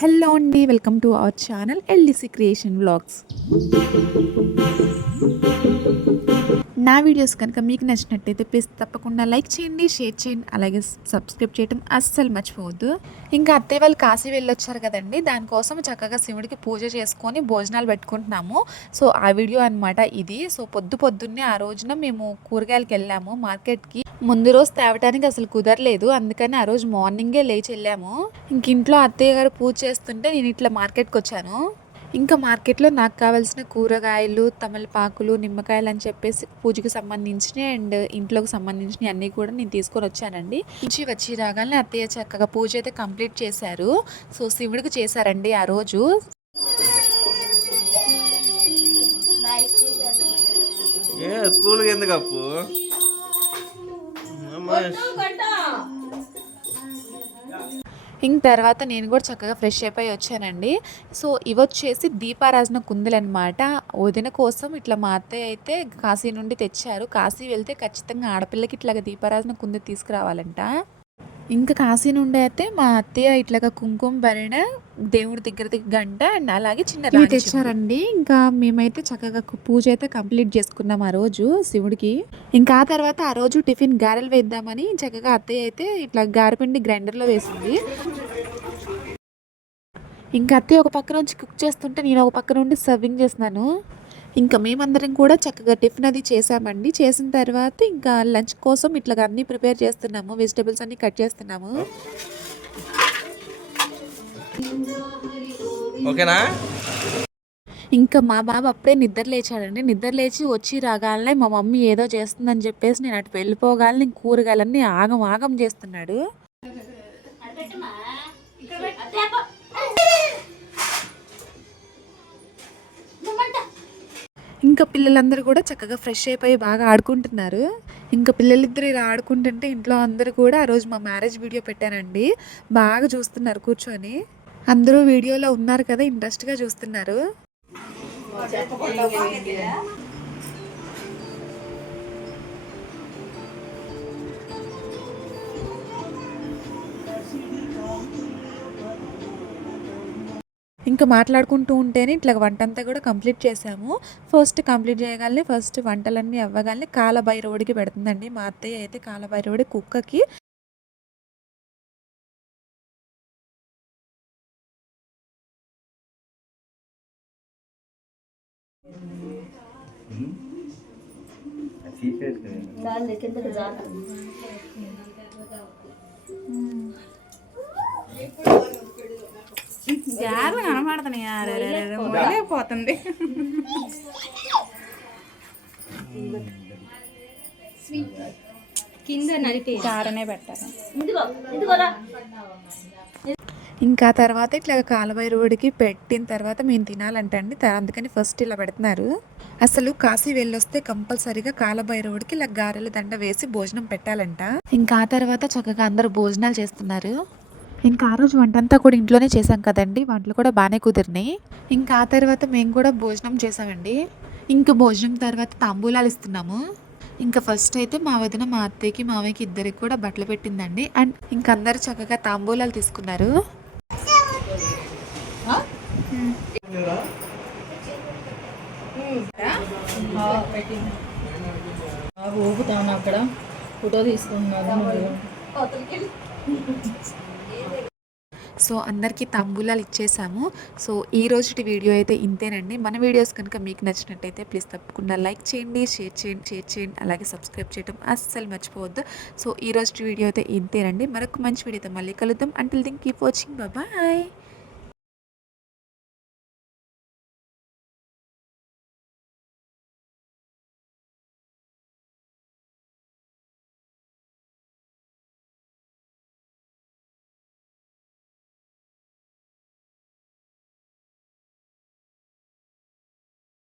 Hello అండి welcome to our channel LDC creation vlogs. నా videos కనుక మీకు నచ్చినట్టయితే ప్లీజ్ తప్పకుండా లైక్ చేయండి షేర్ చేయండి అలాగే సబ్స్క్రైబ్ చేయడం అస్సలు మర్చిపోవద్దు. ఇంకా అత్తయ్య వాళ్ళు కాశీ వెళ్ళొచ్చారు కదండి దానికోసం చక్కగా శివుడికి పూజ చేసుకొని భోజనాలు పెట్టుకుంటున్నాము. సో ఆ వీడియో అన్నమాట ఇది. సో పొద్దు పొద్దున్నే ఆ రోజున మేము కూరగాయలకి వెళ్ళాము మార్కెట్కి. ముందు రోజు తేవటానికి అసలు కుదరలేదు. అందుకని ఆ రోజు మార్నింగే లేచి వెళ్ళాము. ఇంక ఇంట్లో అత్తయ్య గారు పూజ చేస్తుంటే నేను ఇట్లా మార్కెట్కి వచ్చాను. ఇంకా మార్కెట్లో నాకు కావాల్సిన కూరగాయలు తమలపాకులు నిమ్మకాయలు అని చెప్పేసి పూజకి సంబంధించినవి అండ్ ఇంట్లోకి సంబంధించినవి అన్నీ కూడా నేను తీసుకొని వచ్చానండి. నుంచి వచ్చి రాగానే అత్తయ్య చక్కగా పూజ అయితే కంప్లీట్ చేశారు. సో శివుడికి చేశారండి ఆ రోజు. ఏ స్కూల్కి ఎందుకు అప్పు? ఇంక తర్వాత నేను కూడా చక్కగా ఫ్రెష్ అయిపోయి వచ్చానండి. సో ఇవి వచ్చేసి దీపారాజన కుందులు అనమాట వదిన కోసం ఇట్లా మా అత్తయ్య అయితే కాశీ నుండి తెచ్చారు. కాశీ వెళ్తే ఖచ్చితంగా ఆడపిల్లకి ఇట్లాగ దీపారాజన కుందు తీసుకురావాలంట. ఇంకా కాశీ నుండి అయితే మా అత్తయ్య ఇట్లాగా కుంకుమ భరణ దేవుడి దగ్గర గంట అండ్ అలాగే చిన్న తెచ్చారండి. ఇంకా మేమైతే చక్కగా పూజ అయితే కంప్లీట్ చేసుకున్నాం ఆ రోజు శివుడికి. ఇంకా ఆ తర్వాత ఆ రోజు టిఫిన్ గారెలు వేద్దామని చక్కగా అత్తయ్య అయితే ఇట్లా గారెపిండి గ్రైండర్లో వేసింది. ఇంకా అత్తయ్య ఒక పక్క నుంచి కుక్ చేస్తుంటే నేను ఒక పక్క నుండి సర్వింగ్ చేస్తున్నాను. ఇంకా మేమందరం కూడా చక్కగా టిఫిన్ అది చేసామండి. చేసిన తర్వాత ఇంకా లంచ్ కోసం ఇట్లా అన్నీ ప్రిపేర్ చేస్తున్నాము. వెజిటేబుల్స్ అన్నీ కట్ చేస్తున్నాము. ఓకేనా? ఇంకా మా బాబు అప్పుడే నిద్ర లేచాడండి. నిద్ర లేచి వచ్చి రాగాలనే మా మమ్మీ ఏదో చేస్తుందని చెప్పేసి నేను అటు వెళ్ళిపోగాలని కూరగాయలన్నీ ఆగం ఆగం చేస్తున్నాడు. ఇంకా పిల్లలందరూ కూడా చక్కగా ఫ్రెష్ అయిపోయి బాగా ఆడుకుంటున్నారు. ఇంకా పిల్లలిద్దరు ఇలా ఆడుకుంటుంటే ఇంట్లో అందరూ కూడా ఆ రోజు మా మ్యారేజ్ వీడియో పెట్టానండి బాగా చూస్తున్నారు కూర్చొని. అందరూ వీడియోలో ఉన్నారు కదా ఇంట్రెస్ట్గా చూస్తున్నారు. ఇంకా మాట్లాడుకుంటూ ఉంటేనే ఇట్లా వంట అంతా కూడా కంప్లీట్ చేసాము ఫస్ట్ కంప్లీట్ చేయగానే ఫస్ట్ వంటలన్నీ అవ్వగానే కాలభైరవుడికి పెడుతుందండి. మా అత్తయ్య అయితే కాలభైరవుడి కుక్కకి. జాగ్రత్త కనపడుతున్నాయి. పోతుంది పెట్టాలి. ఇంకా తర్వాత ఇట్లా కాలభైరవుడికి పెట్టిన తర్వాత మేము తినాలంట అండి. అందుకని ఫస్ట్ ఇలా పెడుతున్నారు. అసలు కాశీ వెళ్ళొస్తే కంపల్సరీగా కాలభైరవుడికి ఇలా గారెల దండ వేసి భోజనం పెట్టాలంట. ఇంకా ఆ తర్వాత చక్కగా అందరూ భోజనాలు చేస్తున్నారు. ఇంకా ఆ రోజు వంట అంతా కూడా ఇంట్లోనే చేసాం కదండి వంటలు కూడా బాగానే కుదిరినాయి ఇంకా ఆ తర్వాత మేము కూడా భోజనం చేసామండి ఇంకా భోజనం తర్వాత తాంబూలాలు ఇస్తున్నాము ఇంకా ఫస్ట్ అయితే మా వదిన మా అత్తయ్యకి మావయ్యకి ఇద్దరికి కూడా బట్టలు పెట్టిందండి అండ్ ఇంకా అందరు చక్కగా తాంబూలాలు తీసుకున్నారు ఊపుతాను అక్కడ ఫోటో తీసుకున్నాను సో అందరికీ తంబులాలు ఇచ్చేసాము. సో ఈ రోజుటి వీడియో అయితే ఇంతేనండి. మన వీడియోస్ కనుక మీకు నచ్చినట్టయితే ప్లీజ్ తప్పకుండా లైక్ చేయండి షేర్ చేయండి షేర్ చేయండి అలాగే సబ్స్క్రైబ్ చేయడం అస్సలు మర్చిపోవద్దు. సో ఈ రోజు వీడియో అయితే ఇంతేనండి. మరొక మంచి వీడియోతో మళ్ళీ కలుద్దాం. Until think keep watching bye